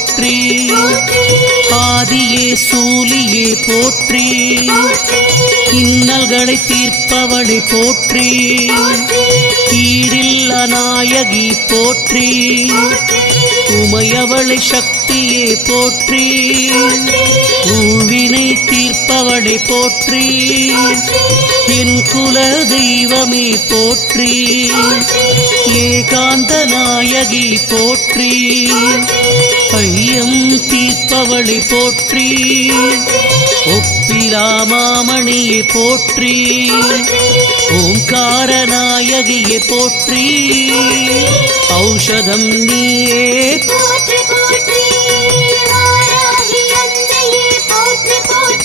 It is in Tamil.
போற்றி. ஆதியே சூலியே போற்றி. இன்னல்களை தீர்ப்பவளை போற்றி. ஈடில்ல நாயகி போற்றி. உமையவளை சக்தியே போற்றி. ஊழ்வினை தீர்ப்பவளை போற்றி. என் குல தெய்வமே போற்றி. ஏகாந்த நாயகி போற்றி. ஐயம் தீர்ப்பவளை போற்றி. ஒப்பிலாமாமணியை போற்றி. ஓம்கார நாயகியை போற்றி. ஔஷதம் நீயே